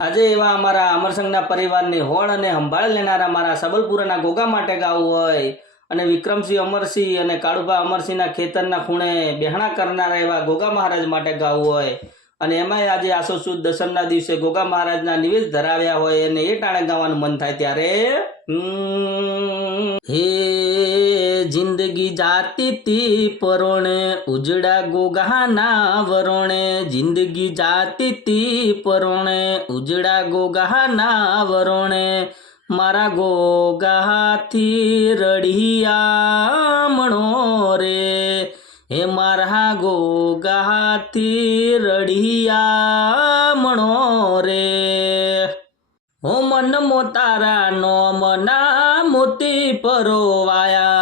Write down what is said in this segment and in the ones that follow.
આજે એવા અમારા અમરસંઘના પરિવારની હોળ અને સંભાળ લેનારા મારા સબલપુરાના ગોગા માટે ગાવું હોય અને વિક્રમસિંહ અમરસિંહ અને કાળુભા અમરસિંહના ખેતરના ખૂણે બેહણા કરનારા એવા ગોગા મહારાજ માટે ગાવું હોય. અને એમાંય આજે આસો સુદ દસમના દિવસે ગોગા મહારાજના નિવેશ ધરાવ્યા હોય અને એ ટાણે ગાવાનું મન થાય ત્યારે હે જિંદગી જાતી તી પરોણે, ઉજડા ગોગાના વરોણે. જિંદગી જાતી તી પરોણે, ઉજડા ગોગાના વરોણે. મારા ગોગાથી રડિયા મણો રે. હે મારા ગોગાથી રડિયા મણો રે. હું મન મોતારા નો મના મોતી પરોવાયા.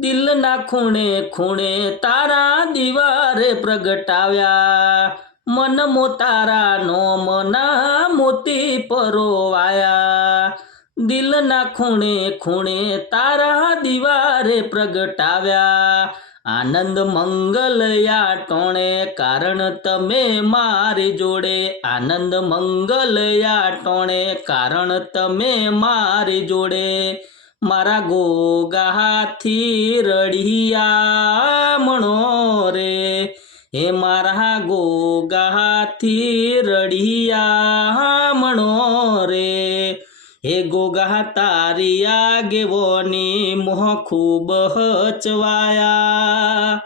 દિલના ખૂણે ખૂણે તારા દિવારે પ્રગટાવ્યા. મન તારા નો મના મોતી પરોવાયા. દિલના ખૂણે ખૂણે તારા દિવારે પ્રગટાવ્યા. આનંદ મંગલયા ટોણે, કારણ તમે મારી જોડે. આનંદ મંગલયા ટોણે, કારણ તમે મારી જોડે. મારા ગોગાથી રડિયા મણો રે. હે મારા ગોગાથી રડિયા મણો રે. હે ગોગા તારી આગેવોની મોહ ખૂબ હચવાયા.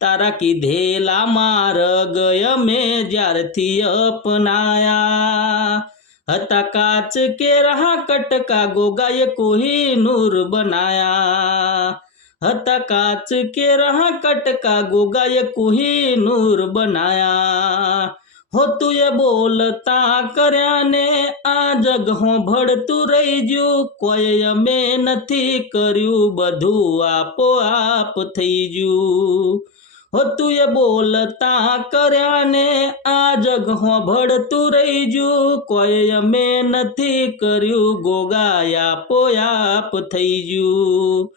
તારા કીધેલા માર્ગ મેં જ્યારથી અપનાયા. હતા કાચ કે રહા કટકા ગોગાએ કોઈ નૂર બનાયા હતા કાચ કે રહા કટકા ગોગાએ કોઈ નૂર બનાયા હો તુએ બોલતા કર્યા ને આ જગ હો ભળતું રહી ગયું કોઈ અમે નથી કર્યું બધું આપો આપ થઈ ગયું હો એ બોલતા કર્યા ને આ જગ ભળતું રહી ગયું કોઈ અમે નથી કર્યું, ગોગાયા પોયાપ થઈ ગયું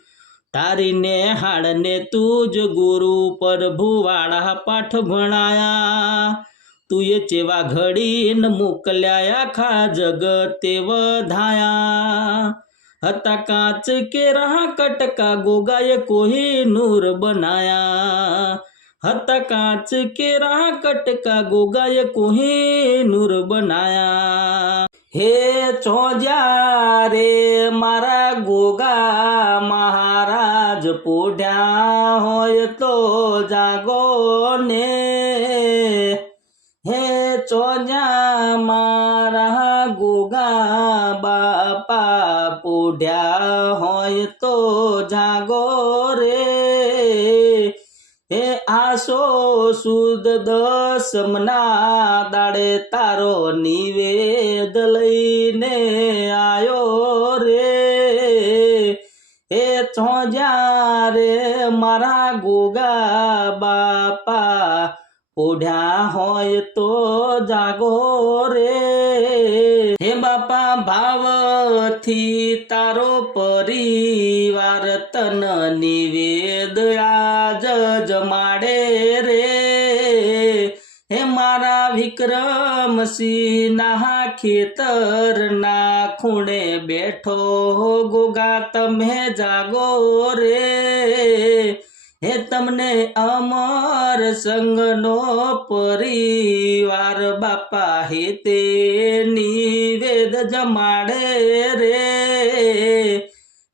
તારી ને હાડને તું જ ગુરુ પર વાળા પાઠ ભણાયા. તુએ ચેવા ઘડીન મોકલ્યા આખા જગતે વધાયા. હતા કાચ કે રહા કટકા ગોગાએ કોઈ નૂર બનાયા હતા કાચ કે રહા કટકા ગોગાએ કોઈ નૂર બનાયા હે ચોજા રે મારા ગોગા મહારાજ પોઢ્યા હોય તો જાગો ને હે પોઢ્યા હોય તો જાગો રે. હે આસો સુદ દસમના દાડે તારો નિવેદ લઈને આયો રે. હે ચોજા રે મારા ગોગા બાપા ઉઢ્યા હોય તો જાગો રે. હે બાપા, ભાવથી તારો પરિવાર તન નિવેદ આજ જમાડે રે. હે મારા વિક્રમસિંહ ના ખેતર ના ખૂણે બેઠો ગોગા, તમે જાગો રે. હે તમને અમર સંગનો પરિવાર, બાપા હે તે નિવેદ જમાડે રે.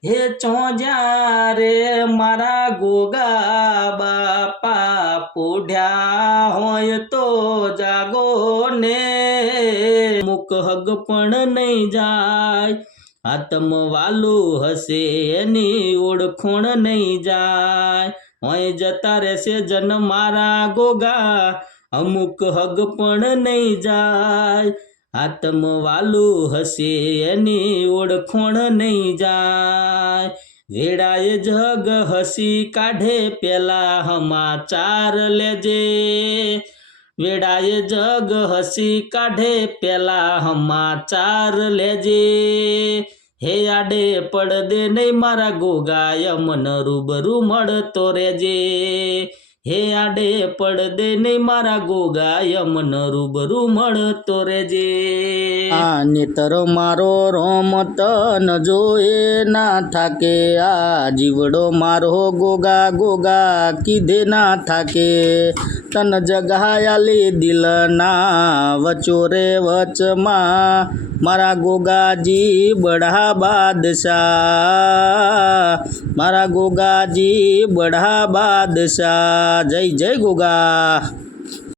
હે ચોજા રે મારા ગોગા, બાપા પોઢ્યા હોય તો જાગો ને. મુક હગ પણ નહીં જાય આત્મ વાલું હશે એની ઓળખોણ નહીં જાય. હોય જતા રહેશે જન મારા ગોગા. અમુક હગ પણ નહીં જાય. આત્મ વાલું હશે એની ઓળખોણ નહીં જાય. વેડાએ જગ હસી કાઢે, પેલા હમાચાર લેજે. વેડાએ જગ હસી કાઢે, પેલા હમાચાર લેજે. હે આડે પડદે નહીં મારા ગોગાય, મન રૂબરૂ મળતો રેજે હે આડે પડદે નહીં મારા ગોગાય, મન રૂબરૂ મળતો રેજે આ નેતર મારો રોમત ન જોએ ના થાકે. આ જીવડો મારો ગોગા ગોગા કીધે ના થાકે. તન જગાયાલી દિલના વચોરે વચમાં. મારા ગોગાજી બઢા બાદશાહ. મારા ગોગાજી બઢા બાદશાહ. જય જય ગોગા.